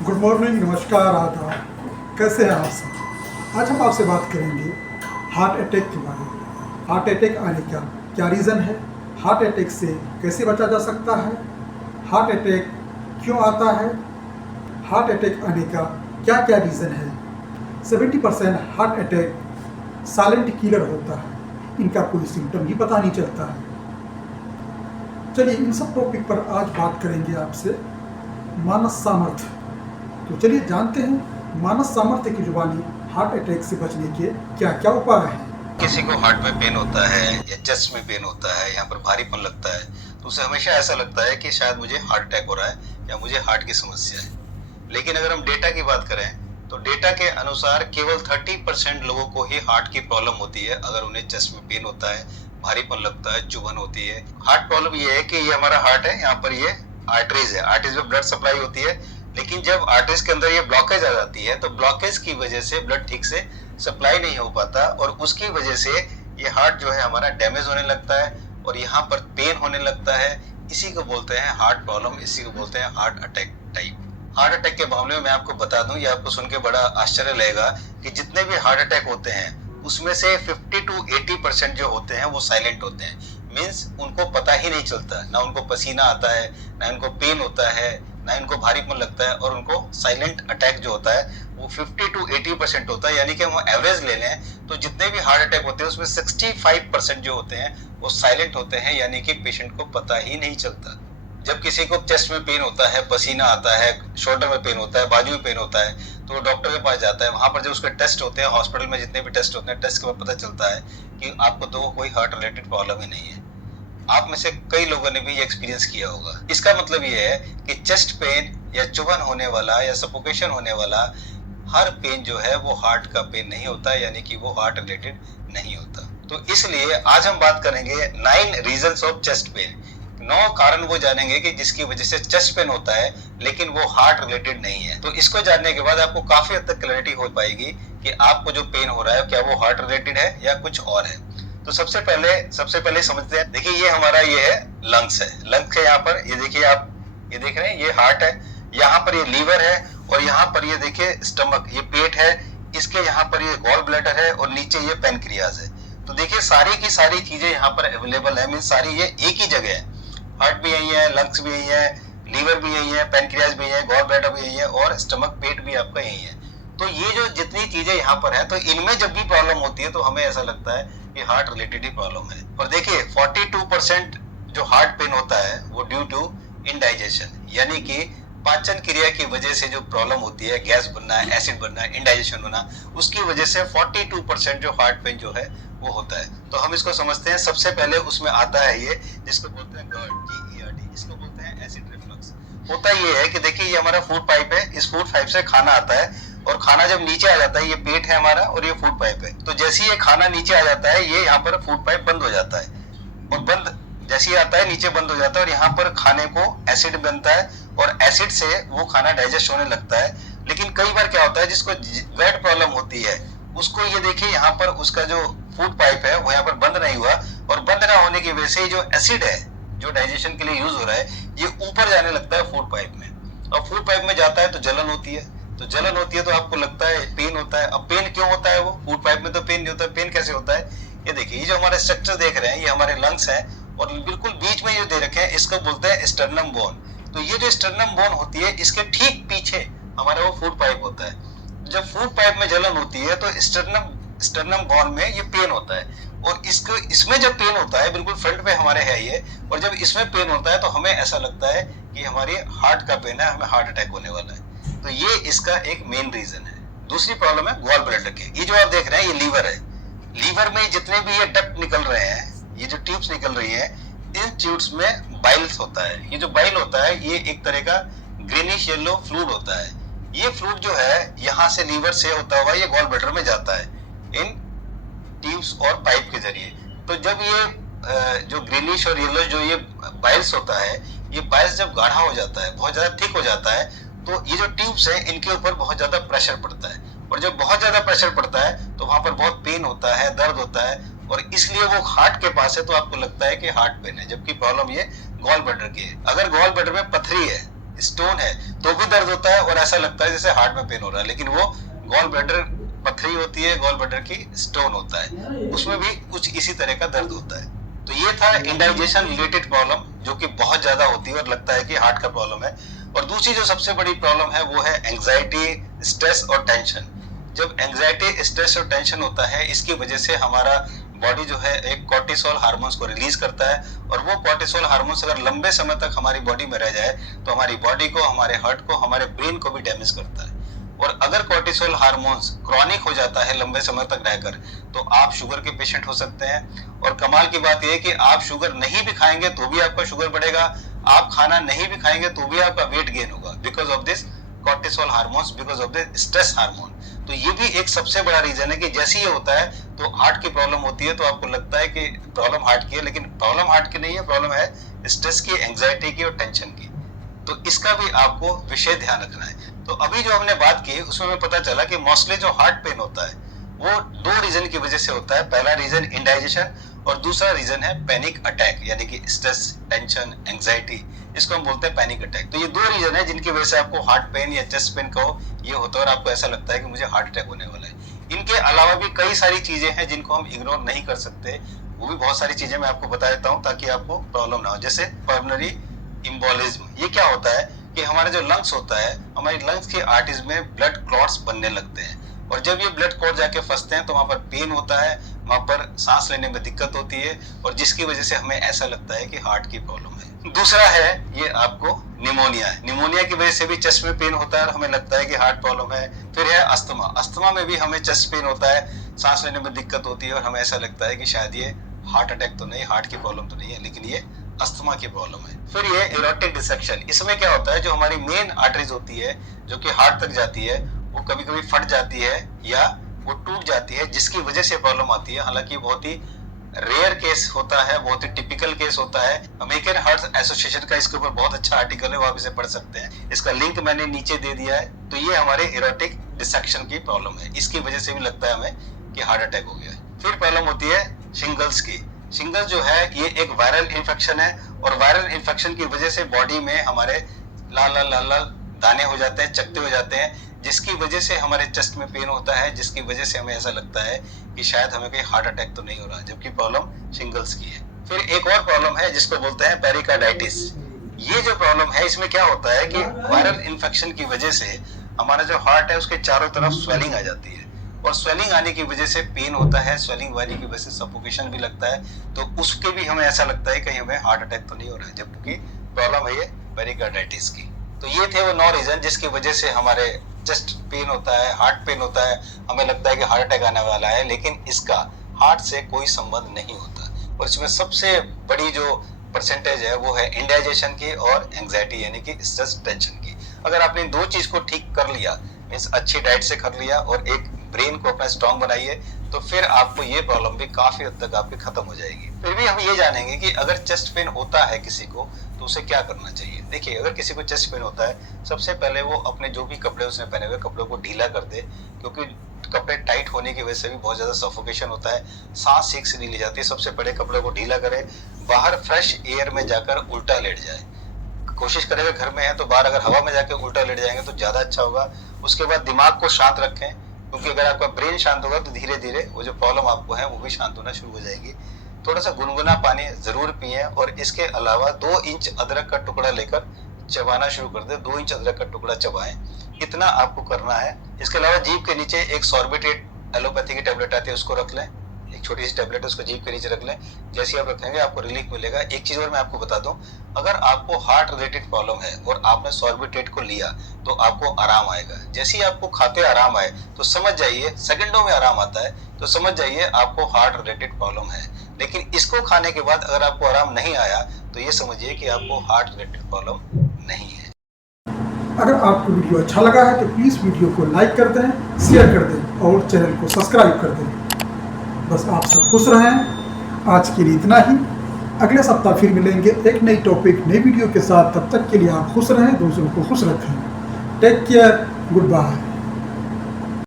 Good morning, नमस्कार, आदाब। कैसे हैं आप सब? आज हम आपसे बात करेंगे हार्ट अटैक के बारे में। हार्ट अटैक आने का क्या रीज़न है? हार्ट अटैक से कैसे बचा जा सकता है? हार्ट अटैक क्यों आता है? हार्ट अटैक आने का क्या क्या रीज़न है? 70% हार्ट अटैक साइलेंट किलर होता है, इनका कोई सिम्टम ही पता नहीं चलता है। चलिए इन सब टॉपिक पर आज बात करेंगे आपसे। मानस सामर्थ्य। तो चलिए जानते हैं मानस सामर्थ्य की जुबानी हार्ट अटैक से बचने के क्या क्या उपाय हैं। किसी को हार्ट में पेन होता है या चेस्ट में पेन होता है, यहाँ पर भारीपन लगता है, तो उसे हमेशा ऐसा लगता है कि शायद मुझे हार्ट अटैक हो रहा है या मुझे हार्ट की समस्या है। लेकिन अगर हम डेटा की बात करें तो डेटा के अनुसार केवल 30% लोगों को ही हार्ट की प्रॉब्लम होती है। अगर उन्हें चेस्ट में पेन होता है, भारीपन लगता है, चुभन होती है। हार्ट प्रॉब्लम ये है कि ये हमारा हार्ट है, यहाँ पर ये आर्टरीज है, आर्टरीज में ब्लड सप्लाई होती है। लेकिन जब आर्टरीज के अंदर ये ब्लॉकेज आ जाती है तो ब्लॉकेज की वजह से ब्लड ठीक से सप्लाई नहीं हो पाता और उसकी वजह से ये हार्ट जो है हमारा डैमेज होने लगता है और यहाँ पर पेन होने लगता है। इसी को बोलते हैं हार्ट प्रॉब्लम, इसी को बोलते हैं heart attack type. Heart attack के मामले में मैं आपको बता दूं, ये आपको सुन के बड़ा आश्चर्य लगेगा कि जितने भी हार्ट अटैक होते हैं उसमें से 50 to 80% जो होते हैं वो साइलेंट होते हैं। मीन्स उनको पता ही नहीं चलता, ना उनको पसीना आता है, ना उनको पेन होता है, ना इनको भारीपन लगता है, और उनको साइलेंट अटैक जो होता है वो 50 to 80% होता है। यानी कि हम एवरेज ले लें तो जितने भी हार्ट अटैक होते हैं उसमें 65% जो होते हैं वो साइलेंट होते हैं, यानी कि पेशेंट को पता ही नहीं चलता। जब किसी को चेस्ट में पेन होता है, पसीना आता है, शोल्डर में पेन होता है, बाजू में पेन होता है, तो वो डॉक्टर के पास जाता है। वहां पर जब उसके टेस्ट होते हैं, हॉस्पिटल में जितने भी टेस्ट होते हैं, टेस्ट के बाद पता चलता है कि आपको तो कोई हार्ट रिलेटेड प्रॉब्लम ही नहीं है। आप में से कई लोगों ने भी ये एक्सपीरियंस किया होगा। इसका मतलब ये है कि चेस्ट पेन या चुभन होने वाला या सफोकेशन होने वाला हर पेन जो है वो हार्ट का पेन नहीं होता, यानी कि वो हार्ट रिलेटेड नहीं होता। तो इसलिए आज हम बात करेंगे 9 रीजंस ऑफ चेस्ट पेन। 9 कारण वो जानेंगे कि जिसकी वजह से चेस्ट पेन होता है लेकिन वो हार्ट रिलेटेड नहीं है। तो इसको जानने के बाद आपको काफी हद तक क्लैरिटी हो पाएगी कि आपको जो पेन हो रहा है क्या वो हार्ट रिलेटेड है या कुछ और है। तो सबसे पहले समझते हैं। देखिए ये हमारा ये है लंग्स है। लंग्स के यहाँ पर ये देखिए, आप ये देख रहे हैं, ये हार्ट है, यहाँ पर ये लीवर है, और यहाँ पर ये देखिए स्टमक, ये पेट है, इसके यहाँ पर ये गॉल ब्लैडर है, और नीचे ये पेनक्रियाज है। तो देखिए सारी की सारी चीजें यहाँ पर अवेलेबल है, मीन सारी ये एक ही जगह है। हार्ट भी यही है, लंग्स भी यही है, लीवर भी यही है, पेनक्रियाज भी यही है, गॉल ब्लैडर भी यही है, और स्टमक पेट भी आपका यही है। तो ये जो जितनी चीजें यहाँ पर है, तो इनमें जब भी प्रॉब्लम होती है तो हमें ऐसा लगता है कि हार्ट रिलेटेड ही प्रॉब्लम है। और देखिए 42% जो हार्ट पेन होता है वो ड्यू टू इनडाइजेशन, यानी कि पाचन क्रिया की वजह से जो प्रॉब्लम होती है, गैस बनना, एसिड बनना, इनडाइजेशन होना, उसकी वजह से 42% जो हार्ट पेन जो है वो होता है। तो हम इसको समझते हैं। सबसे पहले उसमें आता है ये जिसको बोलते हैं GERD, GERD, इसको बोलते हैं एसिड रिफ्लक्स। होता ये है कि देखिए ये हमारा फूड पाइप है, इस फूड पाइप से खाना आता है, और खाना जब नीचे आ जाता है, ये पेट है हमारा और ये फूड पाइप है, तो जैसे ये खाना नीचे आ जाता है ये यहाँ पर फूड पाइप बंद हो जाता है, और बंद जैसे ही आता है नीचे बंद हो जाता है, और यहाँ पर खाने को एसिड बनता है, और एसिड से वो खाना डाइजेस्ट होने लगता है। लेकिन कई बार क्या होता है, जिसको गट प्रॉब्लम होती है उसको ये देखिए यहाँ पर उसका जो फूड पाइप है वो यहाँ पर बंद नहीं हुआ, और बंद ना होने की वजह से जो एसिड है जो डाइजेशन के लिए यूज हो रहा है ये ऊपर जाने लगता है फूड पाइप में, और फूड पाइप में जाता है तो जलन होती है, तो जलन होती है तो आपको लगता है पेन होता है। अब पेन क्यों होता है? वो फूड पाइप में तो पेन नहीं होता, पेन कैसे होता है? ये देखिए ये जो हमारे स्ट्रक्चर देख रहे हैं ये हमारे लंग्स हैं, और बिल्कुल बीच में जो दे रखे हैं इसको बोलते हैं स्टर्नम बोन। तो ये जो स्टर्नम बोन होती है इसके ठीक पीछे हमारा वो फूड पाइप होता है। जब फूड पाइप में जलन होती है तो स्टर्नम बोन में ये पेन होता है, और इसको इसमें जब पेन होता है बिल्कुल फ्रंट पे हमारे है ये, और जब इसमें पेन होता है तो हमें ऐसा लगता है कि हमारी हार्ट का पेन है, हमें हार्ट अटैक होने वाला है। तो ये इसका एक मेन रीजन है। दूसरी प्रॉब्लम है गॉल ब्लैडर की। ये जो आप देख रहे हैं ये लीवर है। लीवर में जितने भी ये डक्ट निकल रहे हैं, ये जो ट्यूब्स निकल रही है, इन ट्यूब्स में बाइल्स होता है। ये जो बाइल होता है ये एक तरह का ग्रीनिश येलो फ्लूइड होता है। ये फ्लूइड जो है यहाँ से लीवर से होता हुआ ये गॉल ब्लैडर में जाता है इन ट्यूब्स और पाइप के जरिए। तो जब ये जो ग्रीनिश और येलो जो ये बाइल्स होता है, ये बाइल्स जब गाढ़ा हो जाता है, बहुत ज्यादा थिक हो जाता है, तो ये जो ट्यूब्स है इनके ऊपर बहुत ज्यादा प्रेशर पड़ता है, और जब बहुत ज्यादा प्रेशर पड़ता है तो वहां पर बहुत पेन होता है, दर्द होता है, और इसलिए वो हार्ट के पास है तो आपको लगता है कि हार्ट पेन है, जबकि प्रॉब्लम ये गॉल ब्लैडर की है। अगर गॉल ब्लैडर में पथरी है, स्टोन है तो भी दर्द होता है और ऐसा लगता है जैसे हार्ट में पेन हो रहा है, लेकिन वो गॉल ब्लैडर पथरी होती है, गॉल ब्लैडर की स्टोन होता है, उसमें भी कुछ इसी तरह का दर्द होता है। तो ये था इंडाइजेशन रिलेटेड प्रॉब्लम जो कि बहुत ज्यादा होती है और लगता है कि हार्ट का प्रॉब्लम है। और दूसरी जो सबसे बड़ी प्रॉब्लम है वो है एंजाइटी, स्ट्रेस और टेंशन। जब एंजाइटी, स्ट्रेस और टेंशन होता है, इसकी वजह से हमारा बॉडी जो है एक कॉर्टिसोल हार्मोन्स को रिलीज करता है, और वो कॉर्टिसोल हार्मोन्स अगर लंबे समय तक हमारी बॉडी में रह जाए तो हमारी बॉडी को, हमारे हार्ट को, हमारे ब्रेन को भी डैमेज करता है। और अगर कॉर्टिसोल हार्मोन्स क्रॉनिक हो जाता है लंबे समय तक रहकर, तो आप शुगर के पेशेंट हो सकते हैं। और कमाल की बात यह है कि आप शुगर नहीं भी खाएंगे तो भी आपका शुगर बढ़ेगा, आप खाना नहीं भी खाएंगे तो भी आपका वेट गेन होगा, because of this cortisol hormones, because of the stress hormone. तो ये भी एक सबसे बड़ा रीजन है कि जैसे ये होता है तो हार्ट की प्रॉब्लम होती है, तो आपको लगता है कि प्रॉब्लम हार्ट की है, लेकिन प्रॉब्लम हार्ट की नहीं है, प्रॉब्लम है स्ट्रेस की, एंजाइटी की और टेंशन की। तो इसका भी आपको विशेष ध्यान रखना है। तो अभी जो हमने बात की उसमें हमें पता चला कि मोस्टली जो हार्ट पेन होता है वो 2 रीजन की वजह से होता है। पहला रीजन इंडाइजेशन और दूसरा रीजन है पैनिक अटैक, यानी कि स्ट्रेस, टेंशन, एंजाइटी, इसको हम बोलते हैं पैनिक अटैक। तो ये 2 रीजन है जिनकी वजह से आपको हार्ट पेन या चेस्ट पेन कहो ये होता है और आपको ऐसा लगता है कि मुझे हार्ट अटैक होने वाला है। इनके अलावा भी कई सारी चीजें हैं जिनको हम इग्नोर नहीं कर सकते, वो भी बहुत सारी चीजें मैं आपको बता देता हूँ ताकि आपको प्रॉब्लम ना हो। जैसे पल्मोनरी एम्बोलिज्म, ये क्या होता है कि हमारे जो लंग्स होता है, हमारी लंग्स की आर्टरीज में ब्लड क्लॉट्स बनने लगते हैं, और जब ये ब्लड क्लॉट जाके फंसते हैं तो वहां पर पेन होता है, वहां पर सांस लेने में दिक्कत होती है, और जिसकी वजह से हमें ऐसा लगता है कि हार्ट की प्रॉब्लम है। दूसरा है ये आपको निमोनिया है, निमोनिया की वजह से भी चेस्ट में पेन होता है और हमें लगता है कि हार्ट प्रॉब्लम है। फिर है अस्थमा, अस्थमा में भी हमें चेस्ट पेन होता है, सांस लेने में दिक्कत होती है और हमें ऐसा लगता है कि शायद ये हार्ट अटैक तो नहीं, हार्ट की प्रॉब्लम तो नहीं है, लेकिन ये अस्थमा की प्रॉब्लम है। फिर ये एरोटिक डिसेक्शन, इसमें क्या होता है जो हमारी मेन आर्टरीज होती है जो कि हार्ट तक जाती है वो कभी कभी फट जाती है या वो टूट जाती है, जिसकी वजह से प्रॉब्लम आती है। हालांकि बहुत ही रेयर केस होता है, बहुत ही टिपिकल केस होता है। अमेरिकन हार्ट एसोसिएशन का इसके ऊपर बहुत अच्छा आर्टिकल है, वो आप इसे पढ़ सकते हैं, इसका लिंक मैंने नीचे दे दिया है। तो ये हमारे एरोटिक डिसेक्शन की प्रॉब्लम है, इसकी वजह से भी लगता है हमें कि हार्ट अटैक हो गया है। फिर प्रॉब्लम होती है शिंगल्स की। शिंगल्स जो है ये एक वायरल इन्फेक्शन है, और वायरल इन्फेक्शन की वजह से बॉडी में हमारे लाल लाल लाल लाल दाने हो जाते हैं, चकत्ते हो जाते हैं, जिसकी वजह से हमारे चेस्ट में पेन होता है, जिसकी वजह से हमें ऐसा लगता है कि शायद हमें कोई हार्ट अटैक तो नहीं हो रहा, जबकि प्रॉब्लम शिंगल्स की है। फिर एक और प्रॉब्लम है जिसको बोलते हैं पेरिकार्डाइटिस। ये जो प्रॉब्लम है इसमें क्या होता है कि वायरल इन्फेक्शन की वजह से हमारा जो हार्ट है उसके चारों तरफ स्वेलिंग आ जाती है, और स्वेलिंग आने की वजह से पेन होता है, स्वेलिंग आने की वजह से सफोकेशन भी लगता है, तो उसके भी हमें ऐसा लगता है कहीं हमें हार्ट अटैक तो नहीं हो रहा है, जबकि प्रॉब्लम है ये पेरिकार्डाइटिस की। तो ये थे वो 9 रीजन जिसकी वजह से हमारे चेस्ट पेन होता है, हार्ट पेन होता है, हमें लगता है कि हार्ट अटैक आने वाला है, लेकिन इसका हार्ट से कोई संबंध नहीं होता। और इसमें सबसे बड़ी जो परसेंटेज है वो है इंडाइजेशन की और एंजाइटी, यानी कि स्ट्रेस, टेंशन की। अगर आपने 2 चीज को ठीक कर लिया, मीन्स अच्छी डाइट से कर लिया और एक ब्रेन को अपना स्ट्रांग बनाइए, तो फिर आपको ये प्रॉब्लम भी काफी हद तक आपकी खत्म हो जाएगी। फिर भी हम ये जानेंगे कि अगर चेस्ट पेन होता है किसी को तो उसे क्या करना चाहिए। देखिए, अगर किसी को चेस्ट पेन होता है, सबसे पहले वो अपने जो भी कपड़े उसने पहने हुए कपड़ों को ढीला कर दे, क्योंकि कपड़े टाइट होने की वजह से भी बहुत ज्यादा सफोकेशन होता है, सांस ठीक से नहीं ली जाती है। सबसे पहले कपड़े को ढीला करे, बाहर फ्रेश एयर में जाकर उल्टा लेट जाए, कोशिश करेगा घर में है तो बाहर अगर हवा में जाके उल्टा लेट जाएंगे तो ज्यादा अच्छा होगा। उसके बाद दिमाग को शांत रखें, क्योंकि अगर आपका ब्रेन शांत होगा तो धीरे धीरे वो जो प्रॉब्लम आपको है वो भी शांत होना शुरू हो जाएगी। थोड़ा सा गुनगुना पानी जरूर पिए, और इसके अलावा 2 इंच अदरक का टुकड़ा लेकर चबाना शुरू कर दे। 2 इंच अदरक का टुकड़ा चबाएं, इतना आपको करना है। इसके अलावा जीभ के नीचे एक सॉर्बिटेट एलोपैथी की टेबलेट आती है, उसको रख लें, एक छोटी सी टेबलेट उसको जीभ के नीचे रख लें। जैसे आप रखेंगे आपको रिलीफ मिलेगा। एक चीज और मैं आपको बता दूं, अगर आपको हार्ट रिलेटेड प्रॉब्लम है और आपने सॉर्बिटेट को लिया तो आपको आराम आएगा। जैसे ही आपको खाते आराम आए तो समझ जाइए, सेकंडों में आराम आता है, तो समझ जाइए आपको हार्ट रिलेटेड प्रॉब्लम है। लेकिन इसको खाने के बाद अगर आपको आराम नहीं आया तो ये समझिए कि आपको हार्ट रिलेटेड प्रॉब्लम नहीं है। अगर आपको वीडियो अच्छा लगा है तो प्लीज़ वीडियो को लाइक कर दें, शेयर कर दें और चैनल को सब्सक्राइब कर दें। बस आप सब खुश रहें। आज के लिए इतना ही। अगले सप्ताह फिर मिलेंगे एक नई टॉपिक, नई वीडियो के साथ। तब तक के लिए आप खुश रहें, दूसरों को खुश रखें। Take care, good bye.